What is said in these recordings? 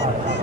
శ్రీ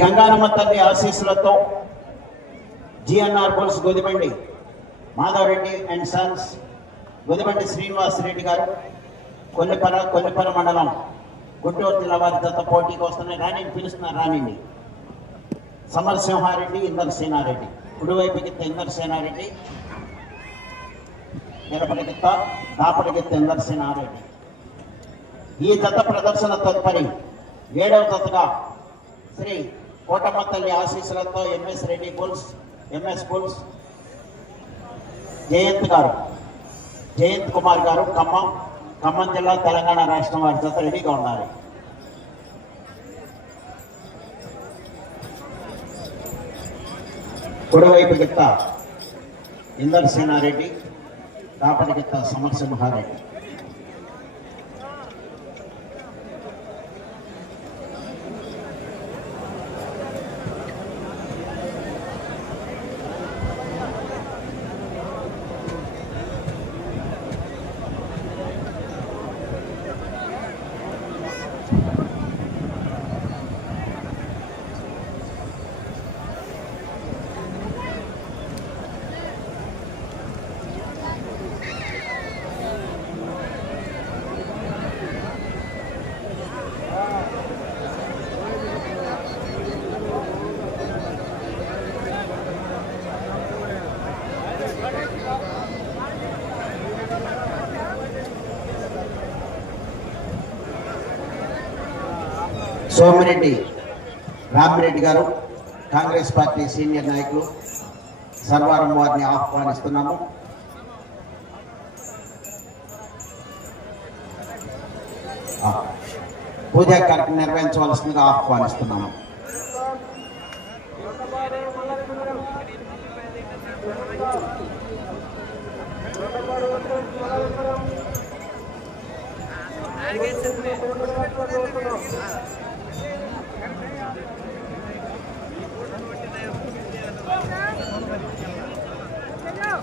గంగారమ్మ తల్లి ఆశీస్సులతో GNR bulls Godibandi Madhavareddy and sons Godibandi Srinivas Reddy garu Kollipara Kollipara మండలం గుంటూరు జిల్లా వారి పోటీకి వస్తున్నాయి రాణి పిలుస్తున్నారు రాణిని. సమరసింహారెడ్డి ఇందర్ సేనారెడ్డి కుడివైపుకి ఇందర్ సేనారెడ్డి ఎడపటికిత్త దాపటికిత్త ఇందర్ సేనారెడ్డి ఈ జత ప్రదర్శన తదుపరి ఏడవ జతగా శ్రీ కోటమ్మ తల్లి ఆశీస్సులతో MS Reddy bulls MS bulls Jayanth garu Jayanth Kumar గారు ఖమ్మం ఖమ్మం జిల్లా తెలంగాణ రాష్ట్రం వారి జత రెడీగా ఉన్నారు. కుడివైపు గిత్త ఇందర్ సేనారెడ్డి దాపటి గిత్త సమరసింహారెడ్డి సోమిరెడ్డి రామిరెడ్డి గారు కాంగ్రెస్ పార్టీ సీనియర్ నాయకులు సర్వారం వారిని ఆహ్వానిస్తున్నాము పూజా కార్యక్రమం నిర్వహించవలసిందిగా ఆహ్వానిస్తున్నాము Thank. 달려!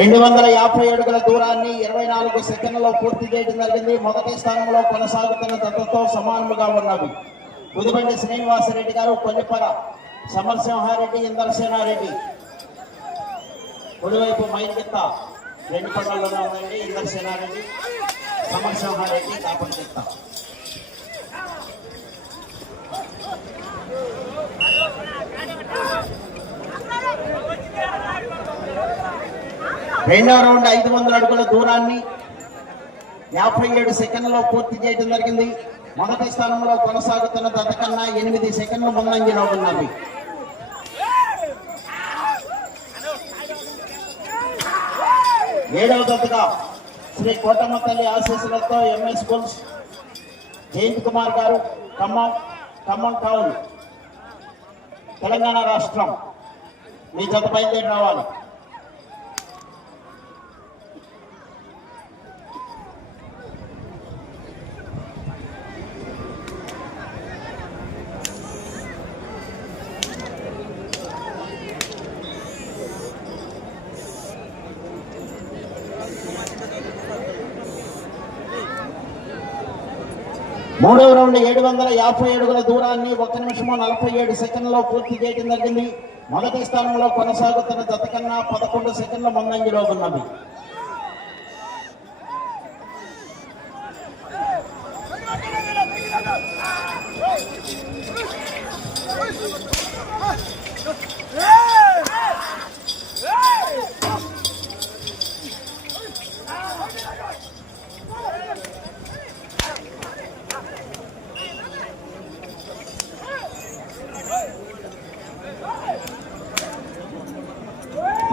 రెండు వందల యాభై అడుగుల దూరాన్ని ఇరవై నాలుగు సెకండ్లలో పూర్తి చేయడం జరిగింది. మొదటి స్థానంలో కొనసాగుతున్న దత్తతో సమానముగా ఉన్నవి. గుదిబండి శ్రీనివాసరెడ్డి గారు కొల్లిపర సమరసింహారెడ్డి ఇందర్సేనారెడ్డి. కుడివైపు మైకిత్త రెండు పనుల్లోనే ఉందండి ఇందరసేనారెడ్డి సమరసింహారెడ్డి కాపడిగిత్త రెండో రౌండ్ ఐదు వందల అడుగుల దూరాన్ని యాభై ఏడు సెకండ్లలో పూర్తి చేయడం జరిగింది. మొదటి స్థానంలో కొనసాగుతున్న దత కన్నా ఎనిమిది సెకండ్లు ముందంజలో ఉన్నవి. ఏడవ దత్తగా శ్రీ కోటమ్మ తల్లి ఆశీస్సులతో ఎంఏ స్కూల్స్ జయంత్ కుమార్ గారు ఖమ్మం ఖమ్మం టౌన్ తెలంగాణ రాష్ట్రం. మీ జత బయలుదేరి రావాలి. మూడవ రౌండ్ ఏడు వందల యాభై అడుగుల దూరాన్ని ఒక నిమిషము నలభై ఏడు సెకండ్లలో పూర్తి చేయడం జరిగింది. మొదటి స్థానంలో కొనసాగుతున్న జత కన్నా పదకొండు సెకండ్ల ముందంజలో ఉన్నది.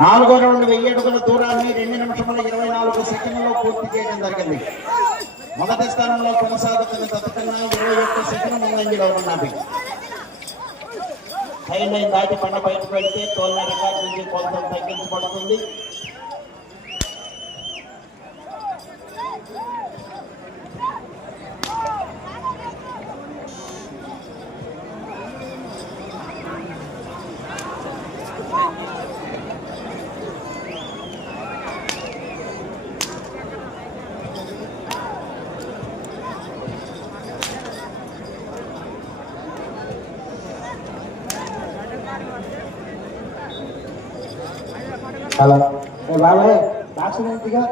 నాలుగో రౌండ్ వెయ్యి అడుగుల దూరాన్ని రెండు నిమిషముల ఇరవై నాలుగు సెకండ్లలో పూర్తి చేయడం జరిగింది. మొదటి స్థానంలో కొనసాగుతున్న జత ఇరవై ఒక్క సెకండ్ ముందంజలో ఉన్నది. హైన్ లైన్ దాటి పండ బయటకు వెళ్తే తోలిన రికార్డు నుంచి కొంత తగ్గించబడుతుంది. బాబాయ్ యాక్సిడెంట్గా.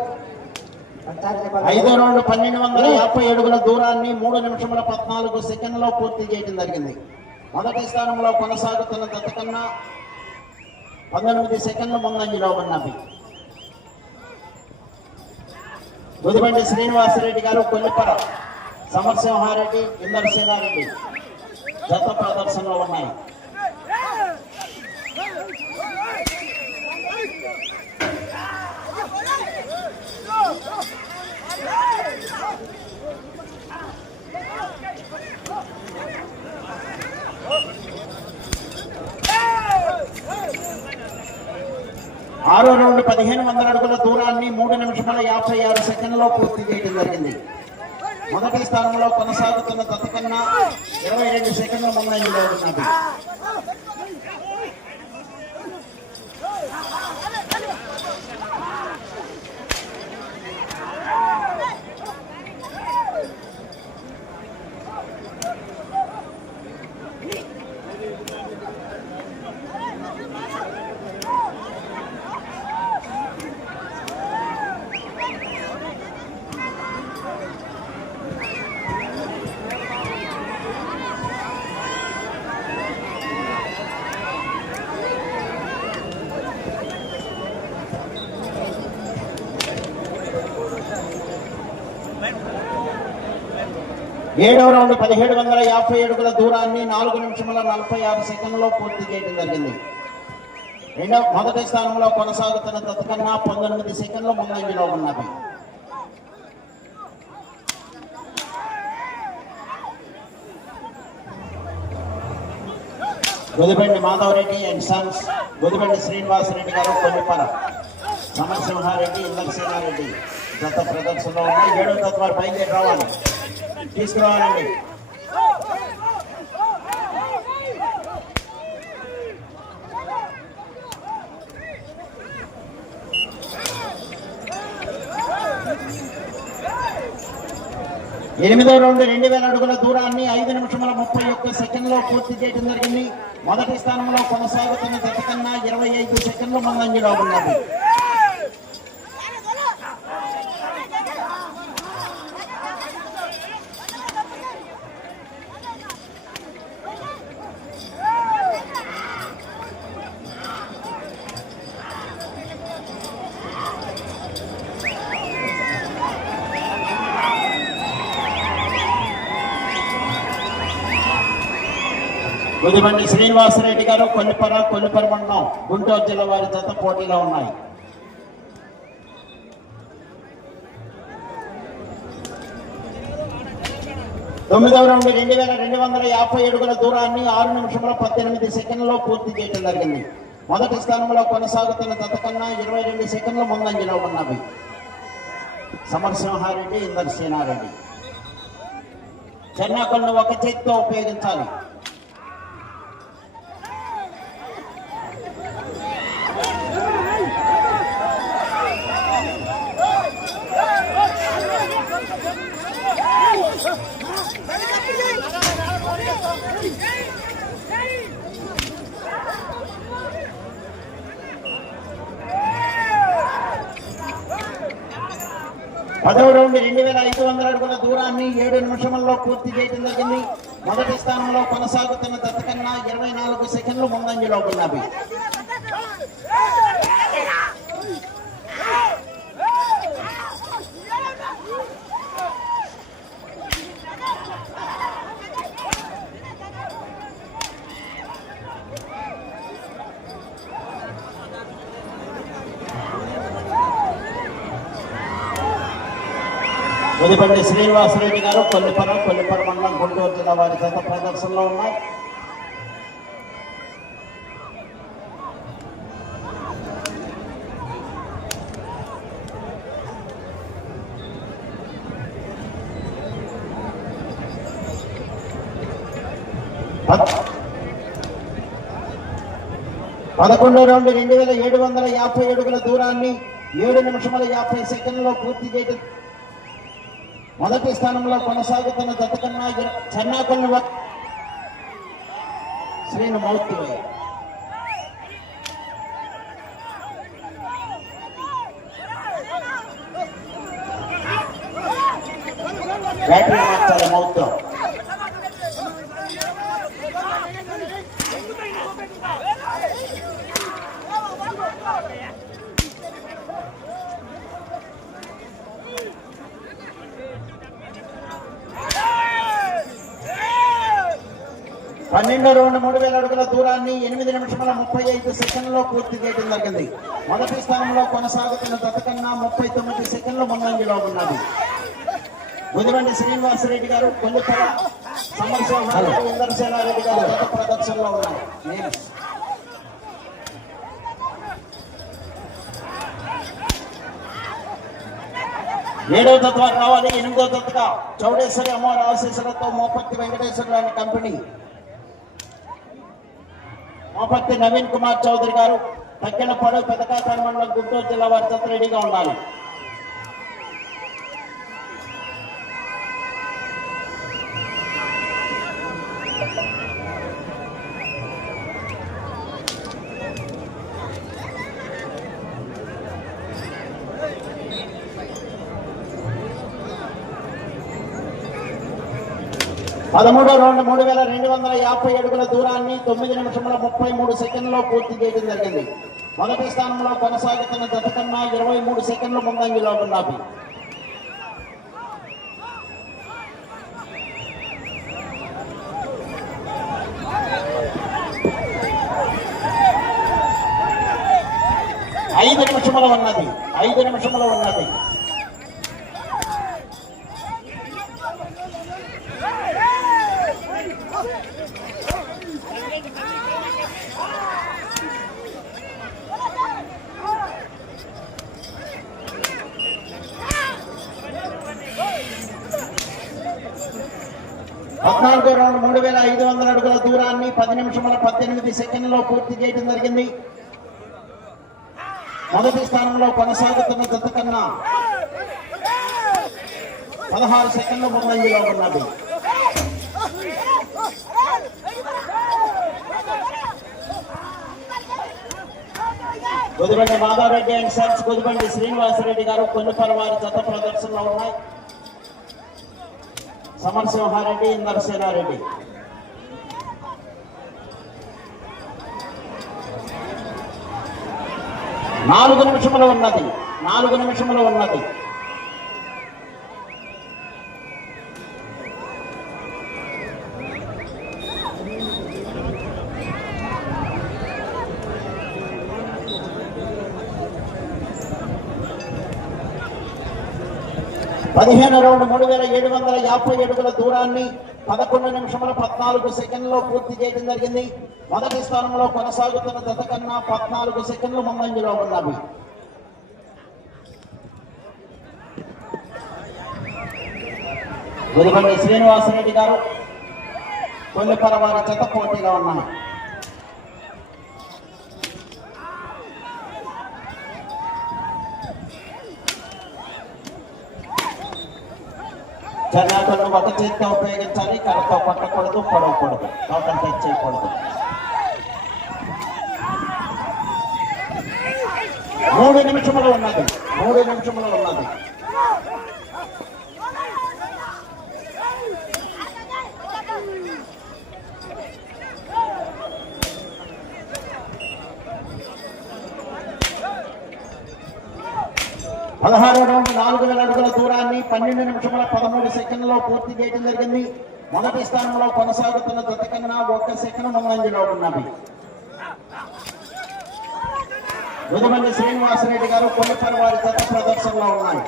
ఐదో రౌండ్ పన్నెండు వందల యాభై అడుగుల దూరాన్ని మూడు నిమిషముల పద్నాలుగు సెకండ్లో పూర్తి చేయడం జరిగింది. మొదటి స్థానంలో కొనసాగుతున్న జత కన్నా పంతొమ్మిది సెకండ్ల ముందంజలో ఉన్నవి గుదిబండి శ్రీనివాసరెడ్డి గారు కొల్లిపర సమరసింహారెడ్డి ఇందరసేనారెడ్డి జత ప్రదర్శనలో ఉన్నాయి. ఆరో రౌండ్ పదిహేను వందల అడుగుల దూరాన్ని మూడు నిమిషముల యాభై ఆరు సెకండ్లో పూర్తి చేయడం జరిగింది. మొదటి స్థానంలో కొనసాగుతున్న జత ఇరవై రెండు సెకండ్ల ముందంజలో ఉన్నది. ఏడవ రౌండ్ పదిహేడు వందల యాభై అడుగుల దూరాన్ని నాలుగు నిమిషముల నలభై ఆరు సెకండ్లో పూర్తి చేయడం జరిగింది. రెండవ మొదటి స్థానంలో కొనసాగుతున్న తతకన్నా పంతొమ్మిది సెకండ్ల ముందంజలో ఉన్నది గొదిబండి మాధవరెడ్డి అండ్ సన్స్ గొదిబండి శ్రీనివాసరెడ్డి గారు కొల్లిపర సమరసింహారెడ్డి ఇంద్రసేనారెడ్డి గత ప్రదర్శనలో ఉన్నాయి. ఏడవ తత్వాలు బయలుదేరి రావాలి. తీసుకురావాలండి. ఎనిమిదో రౌండ్ రెండు వేల అడుగుల దూరాన్ని ఐదు నిమిషముల ముప్పై ఒక్క సెకండ్లో పూర్తి చేయడం జరిగింది. మొదటి స్థానంలో కొనసాగుతున్న గత కన్నా ఇరవై ఐదు సెకండ్లు ముందంజలో ఉన్నది. గుదిబండి శ్రీనివాసరెడ్డి గారు కొల్లిపర కొల్లిపర మండలం గుంటూరు జిల్లా వారి చేత పోటీలో ఉన్నాయి. తొమ్మిదవ రౌండ్ రెండు వేల రెండు వందల యాభై అడుగుల దూరాన్ని ఆరు నిమిషముల పద్దెనిమిది సెకండ్లలో పూర్తి చేయడం జరిగింది. మొదటి స్థానంలో కొనసాగుతున్న తతకన్నా ఇరవై రెండు సెకండ్ల ముందంజలో ఉన్నవి. సమరసింహారెడ్డి ఇందర్ సేనారెడ్డి చెన్నాకొండ ఒక చేతితో ఉపయోగించాలి. పదవ రౌండ్ రెండు వేల ఐదు వందల అడుగుల దూరాన్ని ఏడు నిమిషముల్లో పూర్తి చేయడం జరిగింది. మొదటి స్థానంలో కొనసాగుతున్న దత్తకన్నా ఇరవై నాలుగు సెకండ్లు ముందంజలో ఉన్నవి. ముదిబండి శ్రీనివాసరెడ్డి గారు కొల్లిపురం కొల్లిపురం మండలం గుంటూరు జిల్లా వారి చేత ప్రదర్శనలో ఉన్నాయి. పదకొండు పదకొండో రౌండ్ రెండు వేల ఏడు వందల యాభై అడుగుల దూరాన్ని ఏడు నిమిషముల యాభై సెకండ్లో పూర్తి చేయడం మొదటి స్థానంలో కొనసాగుతున్న జత కన్నా ఇర- చెన్నాకొల్లి వ- పన్నెండో రౌండ్ మూడు వేల అడుగుల దూరాన్ని ఎనిమిది నిమిషముల ముప్పై ఐదు సెకండ్లో పూర్తి చేయడం జరిగింది. మొదటి స్థానంలో కొనసాగుతున్న జత కన్నా ముప్పై తొమ్మిది సెకండ్ల ముందంజలో ఉన్నది. గుదిబండి శ్రీనివాసరెడ్డి గారు సమరసింహారెడ్డి ఇందరసేనారెడ్డి గారు గత ప్రదర్శనలో ఉన్నారు. నేను. ఏడవ తత్వ రావాలి ఎనిమిదో తత్వ చౌడేశ్వరి అమ్మవారి ఆశీస్సులతో మోపత్తి వెంకటేశ్వర కంపెనీ మోపత్తి నవీన్ కుమార్ చౌదరి గారు తక్కినపాడు పెదకాకార మండలం గుంటూరు జిల్లా వారి జత రెడీగా పదమూడో రౌండ్ మూడు వేల రెండు వందల యాభై అడుగుల దూరాన్ని తొమ్మిది నిమిషముల ముప్పై మూడు సెకండ్లో పూర్తి చేయడం జరిగింది. మొదటి స్థానంలో కొనసాగుతున్న దత్తకన్న ఇరవై మూడు సెకండ్లు ముందంజలో ఉన్నాయి ఐదు నిమిషముల ఉన్నది. ఐదు నిమిషములు ఉన్నది. సెకండ్లో పూర్తి చేయడం జరిగింది. మొదటి స్థానంలో కొనసాగుతున్న జత కన్నా పదహారు సెకండ్ల ముందంజలో ఉన్నది. కొద్దిబండి మాధారెడ్డి అండ్ సన్స్ కొద్దిబండి శ్రీనివాసరెడ్డి గారు కొన్ని వారి జత ప్రదర్శనలో ఉన్నాయి. సమరసింహారెడ్డి ఇందరసేనారెడ్డి. నాలుగు నిమిషములు ఉన్నది. నాలుగు నిమిషములు ఉన్నది. పదిహేను రౌండ్ మూడు వేల ఏడు వందల యాభై అడుగుల దూరాన్ని పదకొండు నిమిషముల పద్నాలుగు సెకండ్లో పూర్తి చేయడం జరిగింది. మొదటి స్థానంలో కొనసాగుతున్న జత కన్నా పద్నాలుగు సెకండ్లు ముందంజలో ఉన్నవి. గురిబండి శ్రీనివాసరెడ్డి గారు కొల్లిపర వారి జత పోటీగా ఉన్నాయి జనాలను ఒక చేతితో ఉపయోగించాలి కడతో పట్టకూడదు పొడవకూడదు. లోపల టచ్ చేయకూడదు మూడు నిమిషములు ఉన్నది. మూడు నిమిషములు ఉన్నది. పదహారు రౌండ్ నాలుగు వేల అడుగుల దూరాన్ని పన్నెండు నిమిషముల పదమూడు సెకండ్లో పూర్తి చేయడం జరిగింది. మొదటి స్థానంలో కొనసాగుతున్న జత కన్నా ఒక్క సెకండ్ ముందంజలో ఉన్నది. ముదిమంది శ్రీనివాసరెడ్డి గారు కొల్లిపల్లి వారి గత ప్రదర్శనలో ఉన్నాయి.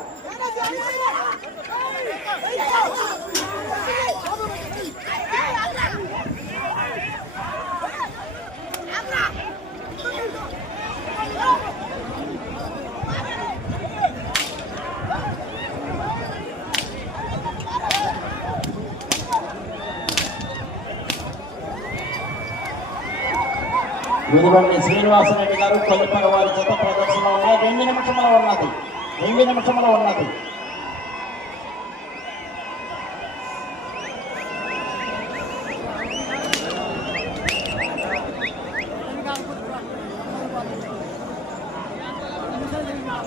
ముదిమంది శ్రీనివాసరెడ్డి గారు కొల్లిపల్లి వారి చేత ప్రదర్శన ఉన్నాయి. రెండు నిమిషంలో ఉన్నది. రెండు నిమిషంలో ఉన్నది.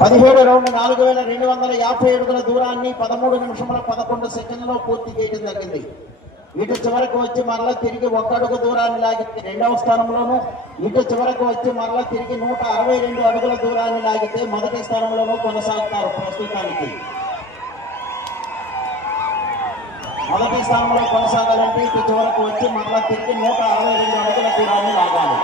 పదిహేడు రౌండ్ నాలుగు వేల రెండు వందల యాభై అడుగుల దూరాన్ని పదమూడు నిమిషముల పదకొండు సెకండ్లో పూర్తి చేయడం జరిగింది. ఇటు చివరకు వచ్చి మరలా తిరిగి ఒక్కడుగు దూరాన్ని లాగితే రెండవ స్థానంలోను ఇటు చివరకు వచ్చి మరలా తిరిగి నూట అరవై రెండు అడుగుల దూరాన్ని లాగితే మొదటి స్థానంలోనూ కొనసాగుతారు ప్రస్తుతానికి. మొదటి స్థానంలో కొనసాగాలంటే ఇటు చివరకు వచ్చి మరలా తిరిగి నూట అరవై రెండు అడుగుల దూరాన్ని లాగాలి.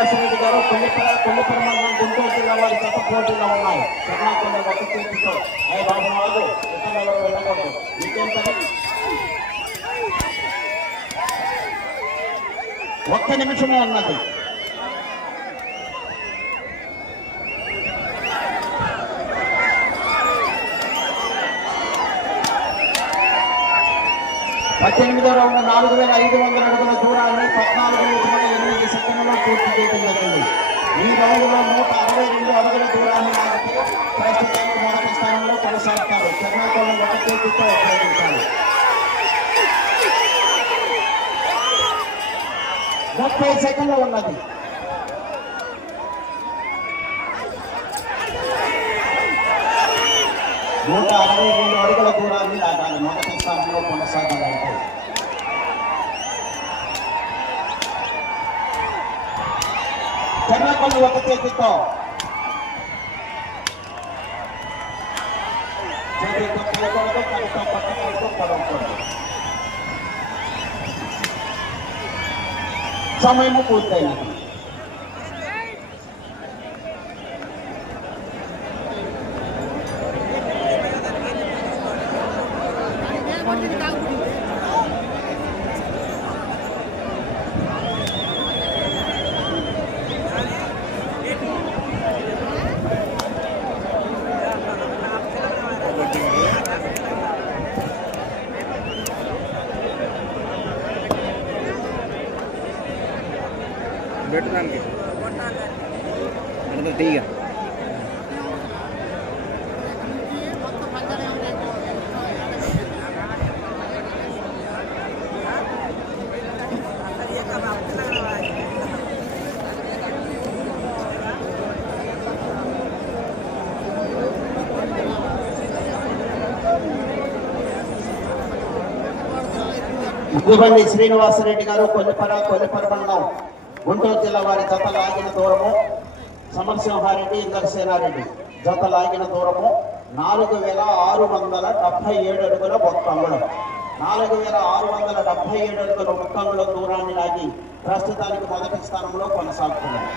ఎదుగుబండి శ్రీనివాసరెడ్డి గారు కొల్లిపర కొల్లిపర మండలం గుంటూరు జిల్లా వారి గత పోటీలో ఉన్నాయి కర్ణాటక ఒక చేతితో అయ్యి బాబు వాళ్ళు ఇతరులలో వెళ్ళకూడదు. మీకేం ఒక్క నిమిషమే ఉన్నది. పద్దెనిమిదో రౌండ్ నాలుగు వేల ఐదు వందల అడుగుల దూరాన్ని పద్నాలుగు నిమిషముల పూర్తి చేయడం జరిగింది. ఈ రౌండ్లో నూట అరవై రెండు అడుగుల దూరాన్ని లాగితే ప్రస్తుతం మొదటి స్థానంలో కొనసాగుతారు. కర్ణాటకలో ఒక చేతితో ఉపయోగించాలి. ముప్పై సెకండ్లు ఉన్నది. నూట అరవై రెండు అడుగుల దూరాన్ని లాగాలి మొదటి స్థానంలో కొనసాగాలంటే. చెన్నకొల్లు ఒక చేతితో చేతితో పడకూడదు ముద్దుబండి శ్రీనివాసరెడ్డి గారు కొల్లిపర కొల్లిపర మండలం గుంటూరు జిల్లా వారి జత లాగిన దూరము. సమరసింహారెడ్డి ఇంద్రసేనారెడ్డి జత లాగిన దూరము. నాలుగు వేల ఆరు వందల డెబ్బై ఏడు అడుగుల మొత్తంలో. నాలుగు వేల ఆరు వందల డెబ్బై ఏడు అడుగుల మొత్తంలో దూరాన్ని లాగి ప్రస్తుతానికి మొదటి స్థానంలో కొనసాగుతున్నారు